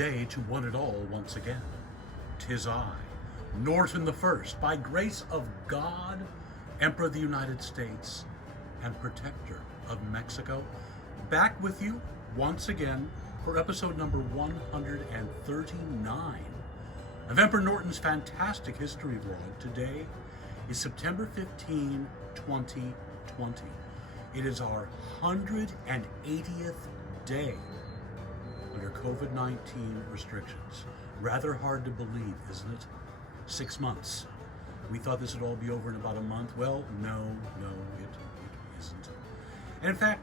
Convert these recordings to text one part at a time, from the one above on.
day to one it all once again. 'Tis I, Norton the First, by grace of God, Emperor of the United States and Protector of Mexico, back with you once again for episode number 139 of Emperor Norton's fantastic history vlog. Today is September 15, 2020. It is our 180th day under COVID-19 restrictions. Rather hard to believe, isn't it? 6 months. We thought this would all be over in about a month. Well, no, it isn't. And in fact,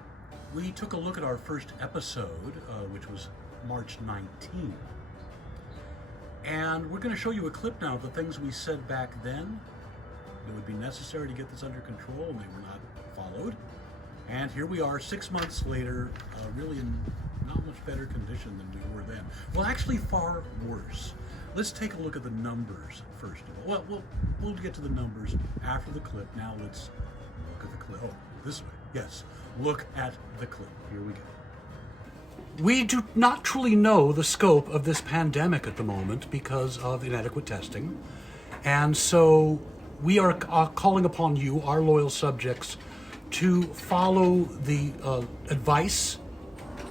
we took a look at our first episode, which was March 19. And we're going to show you a clip now of the things we said back then. It would be necessary to get this under control, and they were not followed. And here we are 6 months later, really in not much better condition than we were then. Well, actually far worse. Let's take a look at the numbers first of all. Well, we'll get to the numbers after the clip. Now let's look at the clip. Oh, this way. Yes, look at the clip. Here we go. We do not truly know the scope of this pandemic at the moment because of inadequate testing. And so we are calling upon you, our loyal subjects, to follow the advice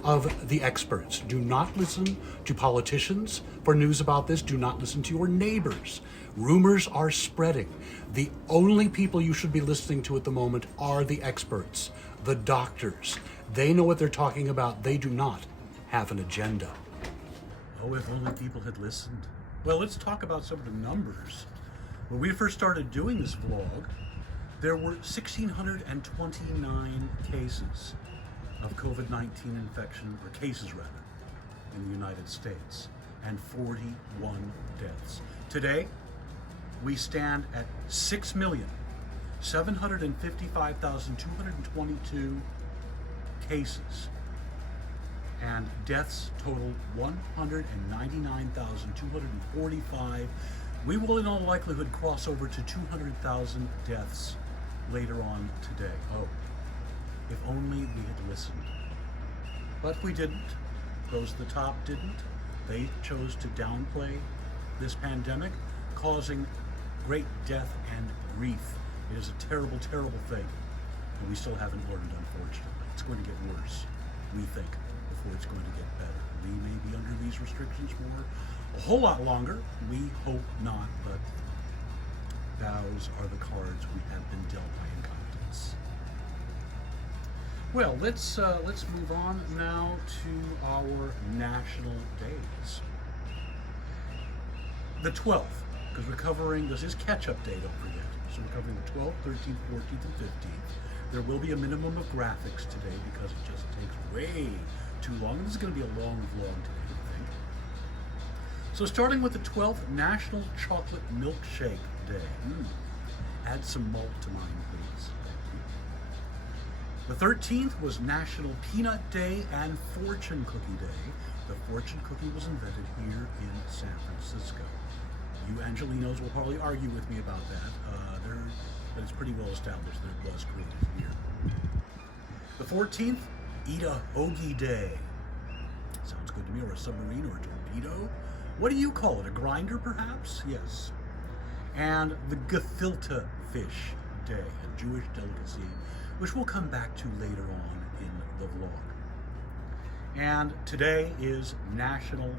of the experts. Do not listen to politicians for news about this. Do not listen to your neighbors. Rumors are spreading. The only people you should be listening to at the moment are the experts, the doctors. They know what they're talking about. They do not have an agenda. Oh, if only people had listened. Well, let's talk about some of the numbers. When we first started doing this vlog, there were 1,629 cases of COVID-19 infection, or cases rather, in the United States, and 41 deaths. Today, we stand at 6,755,222 cases, and deaths total 199,245. We will in all likelihood cross over to 200,000 deaths later on today. Oh, if only we had listened. But we didn't. Those at the top didn't. They chose to downplay this pandemic, causing great death and grief. It is a terrible, terrible thing. And we still haven't learned, unfortunately. It's going to get worse, we think, before it's going to get better. We may be under these restrictions for a whole lot longer. We hope not, but those are the cards we have been dealt by incompetence. Well, let's move on now to our national days. The 12th, because we're covering, this is catch-up day, don't forget. So we're covering the 12th, 13th, 14th, and 15th. There will be a minimum of graphics today because it just takes way too long. This is going to be a long vlog today, I think. So starting with the 12th, National Chocolate Milkshake Day. Add some malt to mine, please. The 13th was National Peanut Day and Fortune Cookie Day. The fortune cookie was invented here in San Francisco. You Angelinos will probably argue with me about that, but it's pretty well established that it was created here. The 14th, Eat a Hoagie Day. Sounds good to me, or a submarine, or a torpedo. What do you call it? A grinder, perhaps? Yes. And the Gefilte Fish Day, a Jewish delicacy, which we'll come back to later on in the vlog. And today is National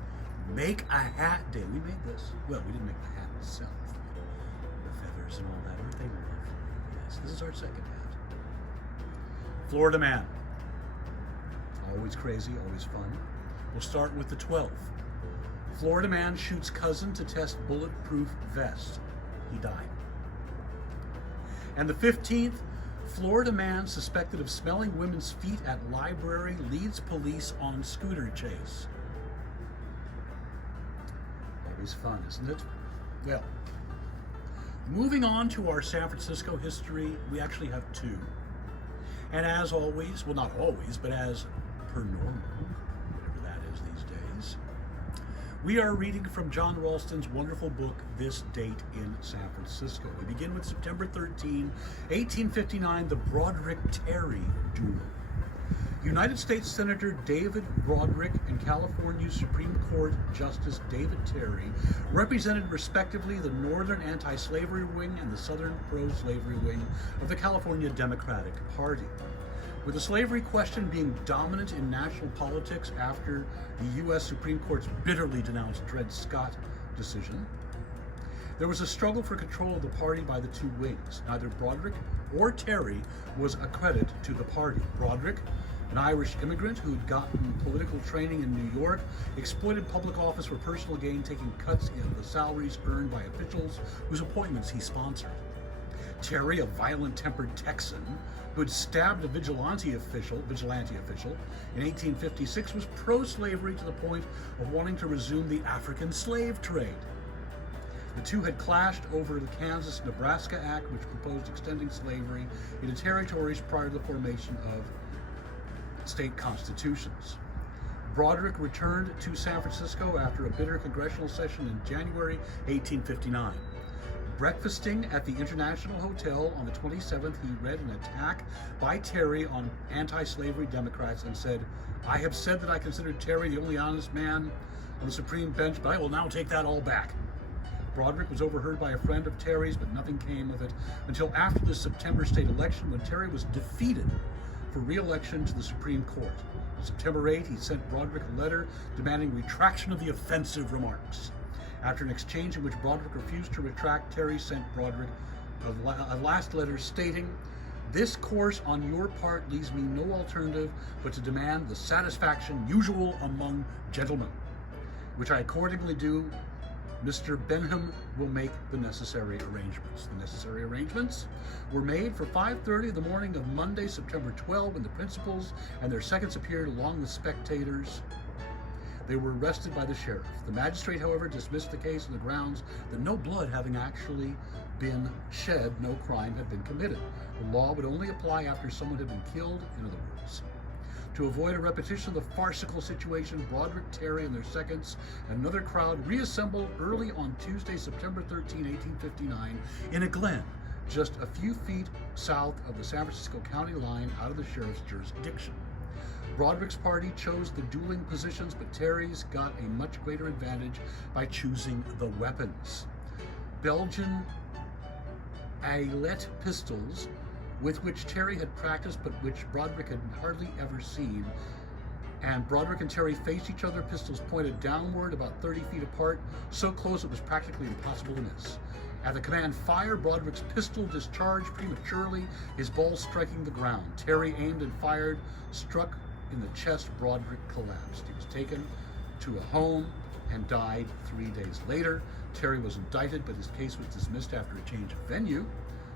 Make a Hat Day. We made this. Well, we didn't make the hat itself. The feathers and all that, aren't they lovely? Yes, this is our second hat. Florida Man. Always crazy, always fun. We'll start with the 12th. Florida man shoots cousin to test bulletproof vest. He died. And the 15th, Florida man suspected of smelling women's feet at library leads police on scooter chase. Always fun, isn't it? Well, moving on to our San Francisco history, we actually have two. And as always, well, not always, but as per normal, whatever that is these days, we are reading from John Ralston's wonderful book, This Date in San Francisco. We begin with September 13, 1859, the Broderick Terry Duel. United States Senator David Broderick and California Supreme Court Justice David Terry represented respectively the northern anti-slavery wing and the southern pro-slavery wing of the California Democratic Party. With the slavery question being dominant in national politics after the U.S. Supreme Court's bitterly denounced Dred Scott decision, there was a struggle for control of the party by the two wings. Neither Broderick or Terry was a credit to the party. Broderick, an Irish immigrant who had gotten political training in New York, exploited public office for personal gain, taking cuts in the salaries earned by officials whose appointments he sponsored. Terry, a violent-tempered Texan who had stabbed a vigilante official in 1856, was pro-slavery to the point of wanting to resume the African slave trade. The two had clashed over the Kansas-Nebraska Act, which proposed extending slavery into territories prior to the formation of state constitutions. Broderick returned to San Francisco after a bitter congressional session in January 1859. Breakfasting at the International Hotel on the 27th, he read an attack by Terry on anti-slavery Democrats and said, "I have said that I consider Terry the only honest man on the Supreme Bench, but I will now take that all back." Broderick was overheard by a friend of Terry's, but nothing came of it until after the September state election, when Terry was defeated for re-election to the Supreme Court. On September 8, he sent Broderick a letter demanding retraction of the offensive remarks. After an exchange in which Broderick refused to retract, Terry sent Broderick a last letter stating, "This course on your part leaves me no alternative but to demand the satisfaction usual among gentlemen, which I accordingly do. Mr. Benham will make the necessary arrangements." The necessary arrangements were made for 5:30 in the morning of Monday, September 12, when the principals and their seconds appeared along with spectators. They were arrested by the sheriff. The magistrate, however, dismissed the case on the grounds that no blood having actually been shed, no crime had been committed. The law would only apply after someone had been killed, in other words. To avoid a repetition of the farcical situation, Broderick, Terry, and their seconds and another crowd reassembled early on Tuesday, September 13, 1859, in a glen just a few feet south of the San Francisco County line out of the sheriff's jurisdiction. Broderick's party chose the dueling positions, but Terry's got a much greater advantage by choosing the weapons. Belgian Ailette pistols, with which Terry had practiced but which Broderick had hardly ever seen, and Broderick and Terry faced each other, pistols pointed downward about 30 feet apart, so close it was practically impossible to miss. At the command "fire," Broderick's pistol discharged prematurely, his ball striking the ground. Terry aimed and fired, struck in the chest. Broderick collapsed. He was taken to a home and died 3 days later. Terry was indicted, but his case was dismissed after a change of venue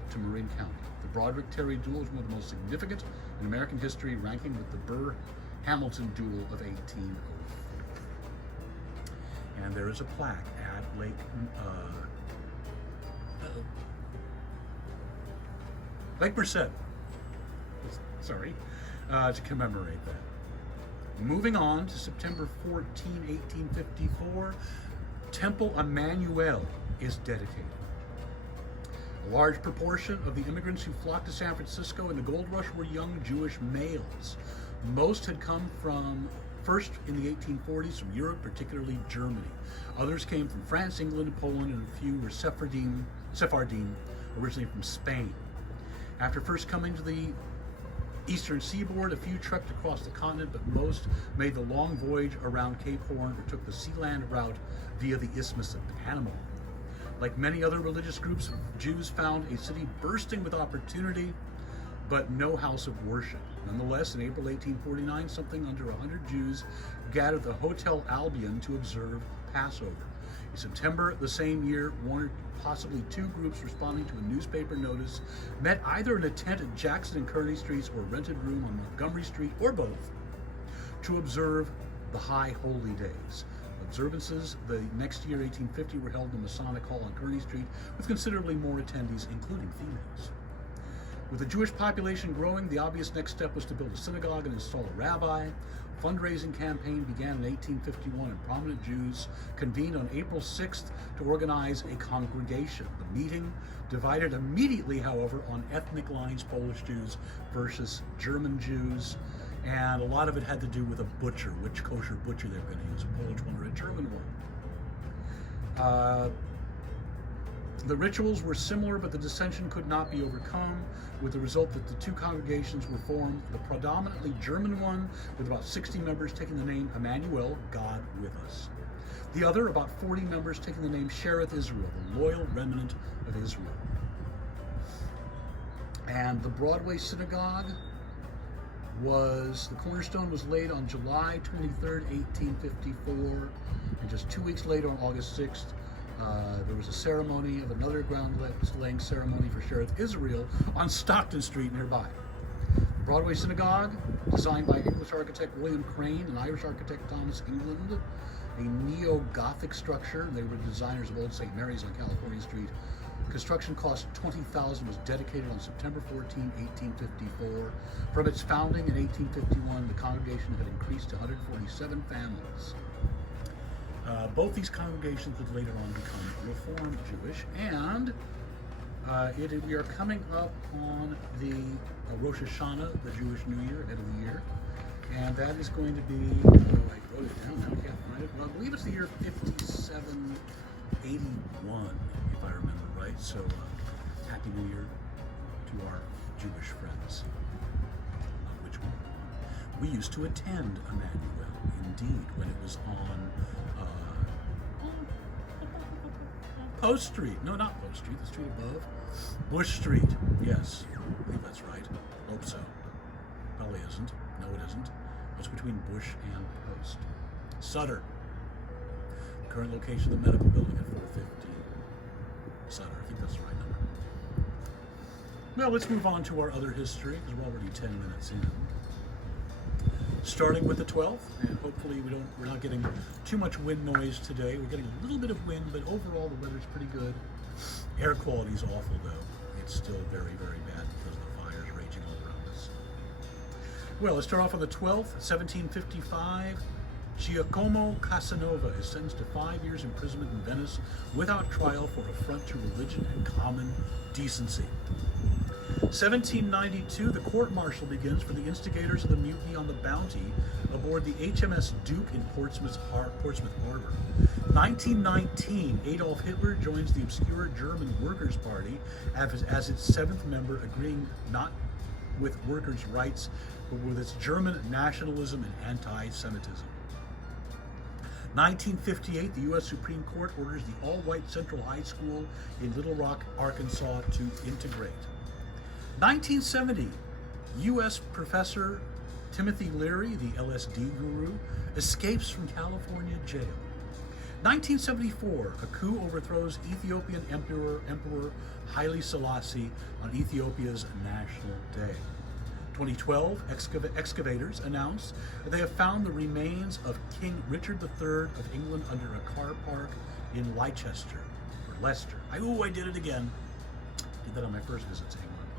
to Marin County. The Broderick-Terry duel is one of the most significant in American history, ranking with the Burr-Hamilton duel of 1804. And there is a plaque at Lake Merced, to commemorate that. Moving on to September 14, 1854, Temple Emmanuel is dedicated. A large proportion of the immigrants who flocked to San Francisco in the gold rush were young Jewish males. Most had come first in the 1840s from Europe, particularly Germany. Others came from France, England, Poland, and a few were Sephardim, originally from Spain. After first coming to the eastern seaboard, a few trekked across the continent, but most made the long voyage around Cape Horn or took the sealand route via the Isthmus of Panama. Like many other religious groups, Jews found a city bursting with opportunity, but no house of worship. Nonetheless, in April 1849, something under 100 Jews gathered at the Hotel Albion to observe Passover. In September the same year, one or possibly two groups responding to a newspaper notice met either in a tent at Jackson and Kearny Streets or a rented room on Montgomery Street, or both, to observe the High Holy Days. Observances the next year, 1850, were held in the Masonic Hall on Kearny Street with considerably more attendees, including females. With the Jewish population growing, the obvious next step was to build a synagogue and install a rabbi. A fundraising campaign began in 1851, and prominent Jews convened on April 6th to organize a congregation. The meeting divided immediately, however, on ethnic lines: Polish Jews versus German Jews. And a lot of it had to do with a butcher, which kosher butcher they were going to use, a Polish one or a German one. The rituals were similar, but the dissension could not be overcome, with the result that the two congregations were formed, the predominantly German one, with about 60 members taking the name Emmanuel, God with us. The other, about 40 members, taking the name Shereth Israel, the loyal remnant of Israel. And the Broadway Synagogue the cornerstone was laid on July 23rd, 1854, and just 2 weeks later, on August 6th, there was a ceremony of another ground-laying ceremony for Shereth Israel on Stockton Street nearby. The Broadway Synagogue, designed by English architect William Crane and Irish architect Thomas England, a neo-Gothic structure. They were the designers of Old St. Mary's on California Street. Construction cost $20,000, was dedicated on September 14, 1854. From its founding in 1851, the congregation had increased to 147 families. Both these congregations would later on become Reformed Jewish, and we are coming up on the Rosh Hashanah, the Jewish New Year, head of the year, and that is going to be, I wrote it down, now I can't find it, well, I believe it's the year 5781, if I remember right, so Happy New Year to our Jewish friends. Which one? We used to attend Emmanuel, indeed, when it was on Post Street. No, not Post Street, the street above. Bush Street. Yes, I believe that's right. Hope so. Probably isn't. No, it isn't. It's between Bush and Post. Sutter. Current location of the medical building at 415. Sutter, I think that's the right number. Well, let's move on to our other history, because we're already 10 minutes in. Starting with the 12th, and hopefully we're not getting too much wind noise today. We're getting a little bit of wind, but overall the weather's pretty good. Air quality is awful, though. It's still very, very bad because of the fires raging all around us. Well, let's start off on the 12th, 1755. Giacomo Casanova is sentenced to 5 years imprisonment in Venice without trial for affront to religion and common decency. 1792, the court-martial begins for the instigators of the mutiny on the Bounty aboard the HMS Duke in Portsmouth Harbor. 1919, Adolf Hitler joins the obscure German Workers' Party as its seventh member, agreeing not with workers' rights, but with its German nationalism and anti-Semitism. 1958, the U.S. Supreme Court orders the all-white Central High School in Little Rock, Arkansas to integrate. 1970, U.S. Professor Timothy Leary, the LSD guru, escapes from California jail. 1974, a coup overthrows Ethiopian Emperor Haile Selassie on Ethiopia's National Day. 2012, excavators announced that they have found the remains of King Richard III of England under a car park in Leicester. I did it again. Did that on my first visit to England.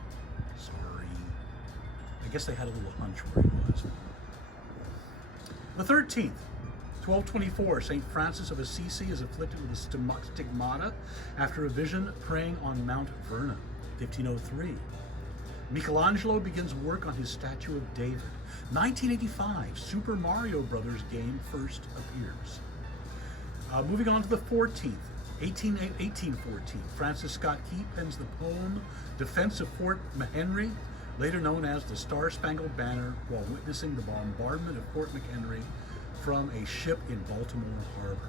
Sorry. I guess they had a little hunch where he was. The 13th, 1224, St. Francis of Assisi is afflicted with a stigmata after a vision praying on Mount Verna. 1503. Michelangelo begins work on his statue of David. 1985, Super Mario Brothers game first appears. Moving on to the 14th, 1814, Francis Scott Key pens the poem Defense of Fort McHenry, later known as the Star-Spangled Banner, while witnessing the bombardment of Fort McHenry from a ship in Baltimore Harbor.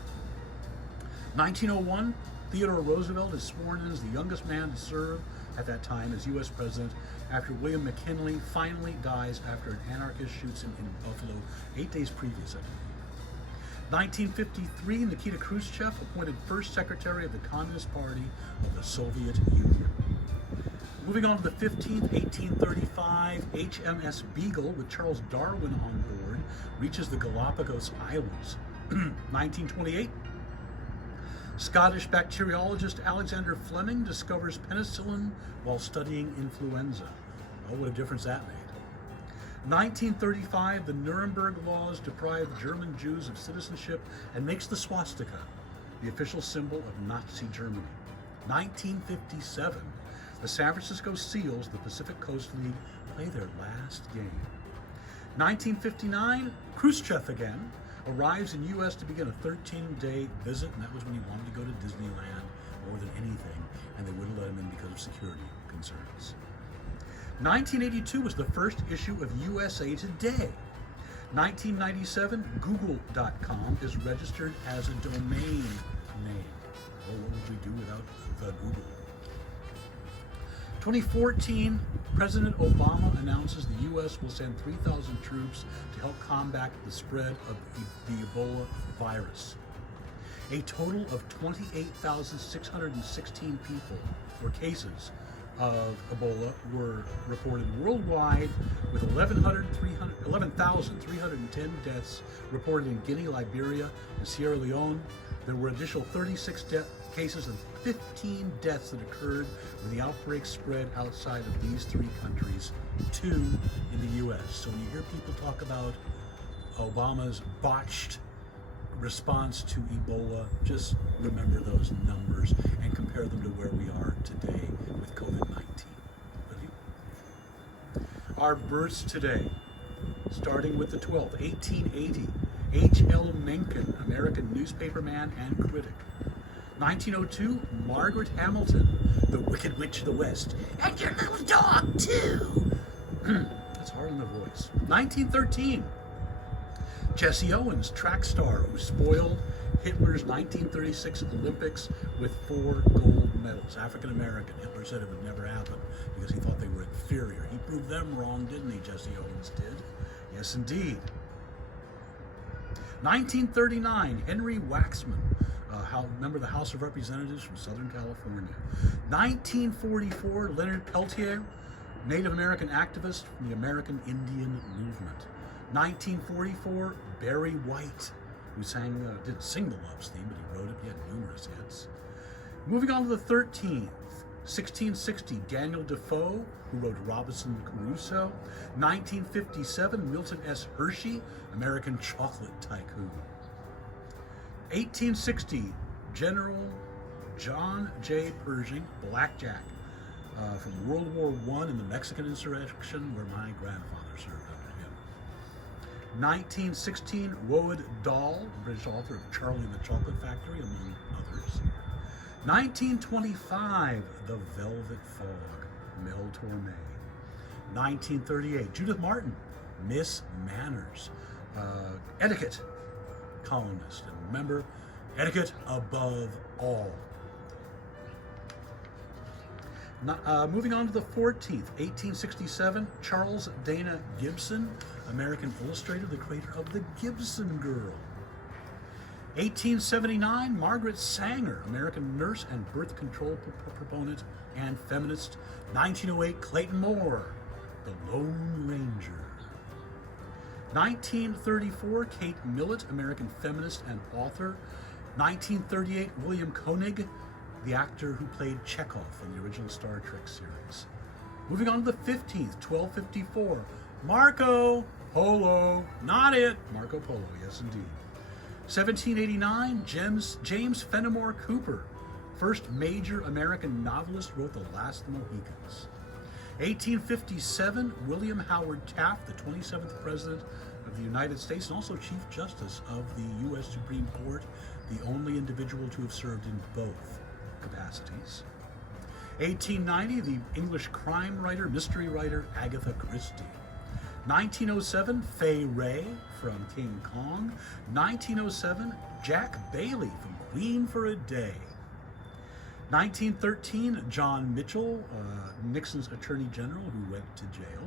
1901, Theodore Roosevelt is sworn in as the youngest man to serve at that time as U.S. president after William McKinley finally dies after an anarchist shoots him in Buffalo 8 days previous, I believe. 1953, Nikita Khrushchev appointed first secretary of the Communist Party of the Soviet Union. Moving on to the 15th, 1835, HMS Beagle with Charles Darwin on board reaches the Galapagos Islands. 1928, Scottish bacteriologist Alexander Fleming discovers penicillin while studying influenza. Oh, what a difference that made. 1935, the Nuremberg laws deprive German Jews of citizenship and makes the swastika the official symbol of Nazi Germany. 1957, the San Francisco Seals, the Pacific Coast League, play their last game. 1959, Khrushchev again arrives in U.S. to begin a 13-day visit, and that was when he wanted to go to Disneyland more than anything, and they wouldn't let him in because of security concerns. 1982 was the first issue of USA Today. 1997, Google.com is registered as a domain name. Well, what would we do without the Google? 2014, President Obama announces the U.S. will send 3,000 troops to help combat the spread of the Ebola virus. A total of 28,616 people or cases of Ebola were reported worldwide, with 11,310 deaths reported in Guinea, Liberia, and Sierra Leone. There were additional 36 cases and 15 deaths that occurred when the outbreak spread outside of these three countries, 2 in the U.S. So when you hear people talk about Obama's botched response to Ebola, just remember those numbers and compare them to where we are today with COVID-19. Our births today, starting with the 12th, 1880, H.L. Mencken, American newspaperman and critic. 1902, Margaret Hamilton, the Wicked Witch of the West, and your little dog too. That's hard on the voice. 1913, Jesse Owens, track star who spoiled Hitler's 1936 Olympics with 4 gold medals. African American. Hitler said it would never happen because he thought they were inferior. He proved them wrong, didn't he? Jesse Owens did. Yes, indeed. 1939, Henry Waxman, member of the House of Representatives from Southern California. 1944, Leonard Peltier, Native American activist from the American Indian Movement. 1944, Barry White, who didn't sing the Loves theme, but he wrote it. He had numerous hits. Moving on to the 13th, 1660, Daniel Defoe, who wrote Robinson Crusoe. 1957, Milton S. Hershey, American chocolate tycoon. 1860, General John J. Pershing, Blackjack, from World War I and the Mexican insurrection, where my grandfather served under him. 1916, Roald Dahl, British author of Charlie and the Chocolate Factory, among others. 1925, The Velvet Fog, Mel Tormé. 1938, Judith Martin, Miss Manners, etiquette columnist. And remember, etiquette above all. Moving on to the 14th, 1867, Charles Dana Gibson, American illustrator, the creator of the Gibson Girl. 1879, Margaret Sanger, American nurse and birth control proponent and feminist. 1908, Clayton Moore, The Lone Ranger. 1934, Kate Millett, American feminist and author. 1938, William Koenig, the actor who played Chekhov in the original Star Trek series. Moving on to the 15th, 1254, Marco Polo, not it, Marco Polo, yes indeed. 1789, James Fenimore Cooper, first major American novelist, wrote The Last Mohicans. 1857, William Howard Taft, the 27th President of the United States and also Chief Justice of the U.S. Supreme Court, the only individual to have served in both capacities. 1890, the English crime writer, mystery writer, Agatha Christie. 1907, Fay Wray from King Kong. 1907, Jack Bailey from Queen for a Day. 1913, John Mitchell, Nixon's Attorney General who went to jail.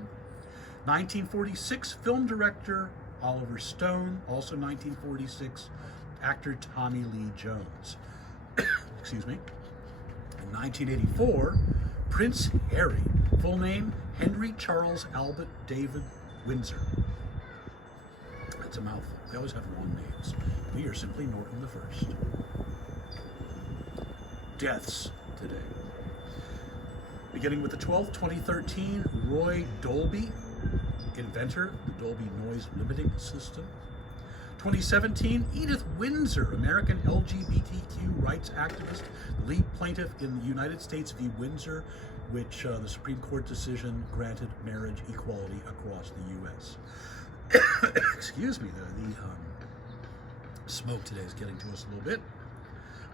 1946, film director Oliver Stone. Also 1946, actor Tommy Lee Jones. Excuse me. In 1984, Prince Harry, full name Henry Charles Albert David Windsor. That's a mouthful. They always have long names. We are simply Norton the First. Deaths today. Beginning with the 12th, 2013, Roy Dolby, inventor of the Dolby Noise Limiting System. 2017, Edith Windsor, American LGBTQ rights activist, the lead plaintiff in the United States v. Windsor, which the Supreme Court decision granted marriage equality across the U.S. Excuse me, the smoke today is getting to us a little bit.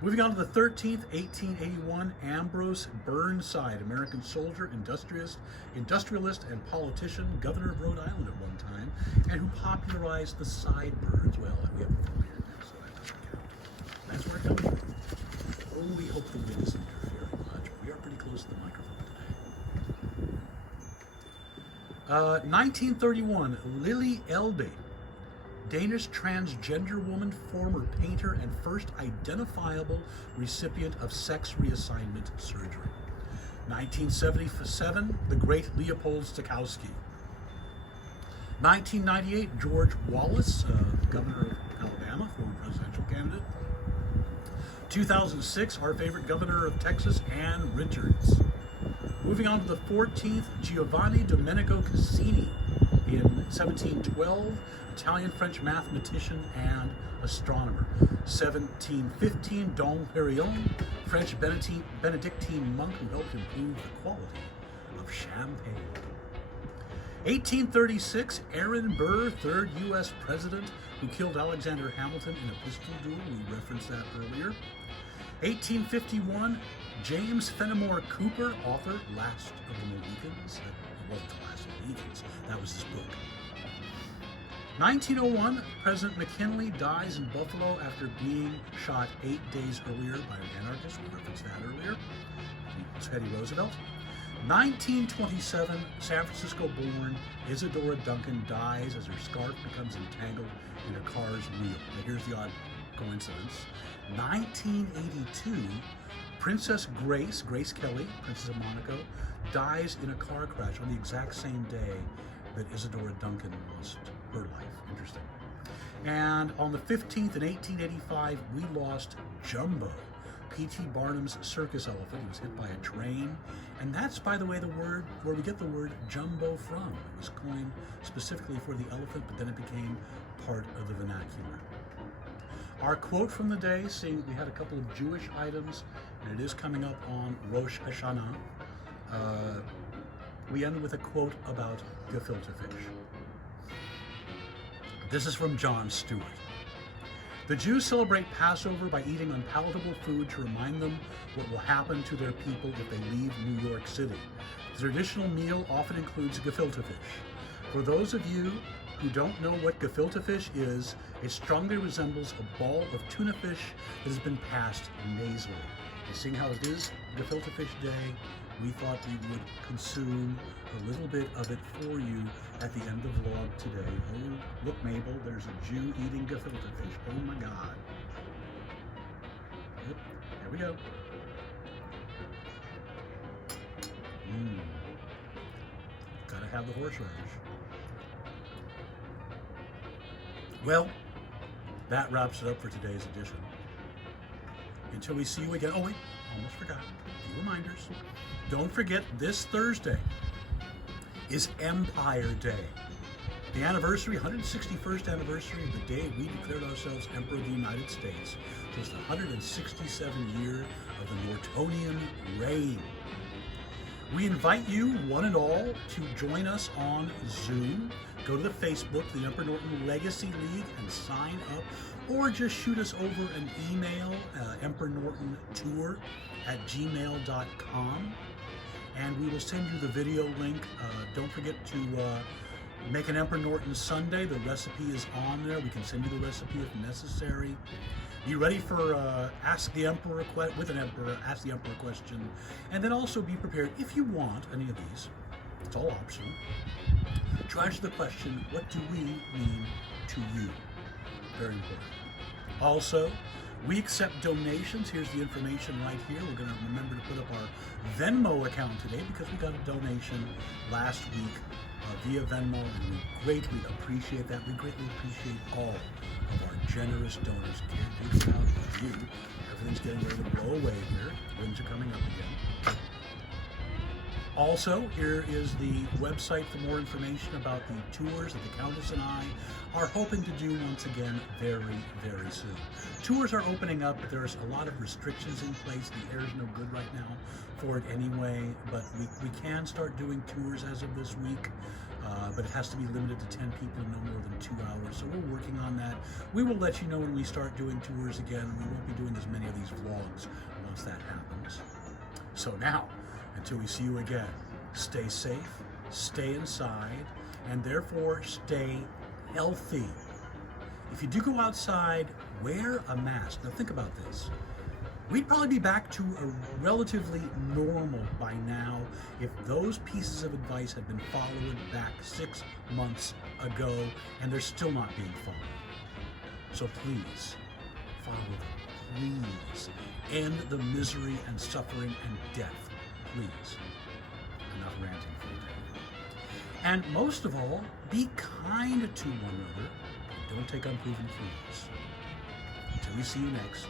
Moving on to the 13th, 1881, Ambrose Burnside, American soldier, industrialist, and politician, governor of Rhode Island at one time, and who popularized the sideburns. Well, we have a full beard now, so that doesn't count. That's where it comes from. Oh, we hope the wind isn't interfering much. We are pretty close to the microphone today. 1931, Lily Elbe, Danish transgender woman, former painter, and first identifiable recipient of sex reassignment surgery. 1977, the great Leopold Stokowski. 1998, George Wallace, governor of Alabama, former presidential candidate. 2006, our favorite governor of Texas, Ann Richards. Moving on to the 14th, Giovanni Domenico Cassini, in 1712, Italian-French mathematician and astronomer. 1715, Dom Perignon, French Benedictine monk who helped improve the quality of champagne. 1836, Aaron Burr, third U.S. president, who killed Alexander Hamilton in a pistol duel. We referenced that earlier. 1851, James Fenimore Cooper, author, Last of the Mohicans. It wasn't the Last of the Mohicans, that was his book. 1901, President McKinley dies in Buffalo after being shot 8 days earlier by an anarchist. We referenced that earlier. Teddy Roosevelt. 1927, San Francisco-born Isadora Duncan dies as her scarf becomes entangled in a car's wheel. Now here's the odd coincidence. 1982, Princess Grace Kelly, Princess of Monaco, dies in a car crash on the exact same day that Isadora Duncan lost her life. Interesting. And on the 15th in 1885, we lost Jumbo, P.T. Barnum's circus elephant. He was hit by a train. And that's, by the way, the word where we get the word jumbo from. It was coined specifically for the elephant, but then it became part of the vernacular. Our quote from the day, seeing we had a couple of Jewish items, and it is coming up on Rosh Hashanah. We ended with a quote about gefilte fish. This is from John Stewart. The Jews celebrate Passover by eating unpalatable food to remind them what will happen to their people if they leave New York City. The traditional meal often includes gefilte fish. For those of you who don't know what gefilte fish is, it strongly resembles a ball of tuna fish that has been passed nasally. And seeing how it is gefilte fish day, we thought we would consume a little bit of it for you at the end of the vlog today. Oh, look, Mabel, there's a Jew eating gefilte fish. Oh my God. Yep, there we go. Gotta have the horseradish. Well, that wraps it up for today's edition. Until we see you again. Oh wait, almost forgot. A few reminders. Don't forget, this Thursday is Empire Day. The anniversary, 161st anniversary of the day we declared ourselves Emperor of the United States. Just the 167th year of the Nortonian reign. We invite you, one and all, to join us on Zoom. Go to the Facebook, the Emperor Norton Legacy League, and sign up. Or just shoot us over an email, emperornortontour@gmail.com. And we will send you the video link. Don't forget to make an Emperor Norton Sunday. The recipe is on there. We can send you the recipe if necessary. Be ready for Ask the Emperor Ask the Emperor question. And then also be prepared, if you want any of these, it's all optional, to answer the question, what do we mean to you? Very important. Also, we accept donations. Here's the information right here. We're going to remember to put up our Venmo account today because we got a donation last week via Venmo, and we greatly appreciate that. We greatly appreciate all of our generous donors. Can't do this without you. Everything's getting ready to blow away here. Winds are coming up again. Also, here is the website for more information about the tours that the Countess and I are hoping to do once again very, very soon. Tours are opening up, but there's a lot of restrictions in place. The air is no good right now for it anyway, but we can start doing tours as of this week. But it has to be limited to 10 people and no more than 2 hours. So we're working on that. We will let you know when we start doing tours again. We won't be doing as many of these vlogs once that happens. So now, until we see you again, stay safe, stay inside, and therefore stay healthy. If you do go outside, wear a mask. Now think about this. We'd probably be back to a relatively normal by now if those pieces of advice had been followed back 6 months ago, and they're still not being followed. So please, follow them. Please end the misery and suffering and death. Please. Enough ranting for today. And most of all, be kind to one another. Don't take unproven cues. Until we see you next.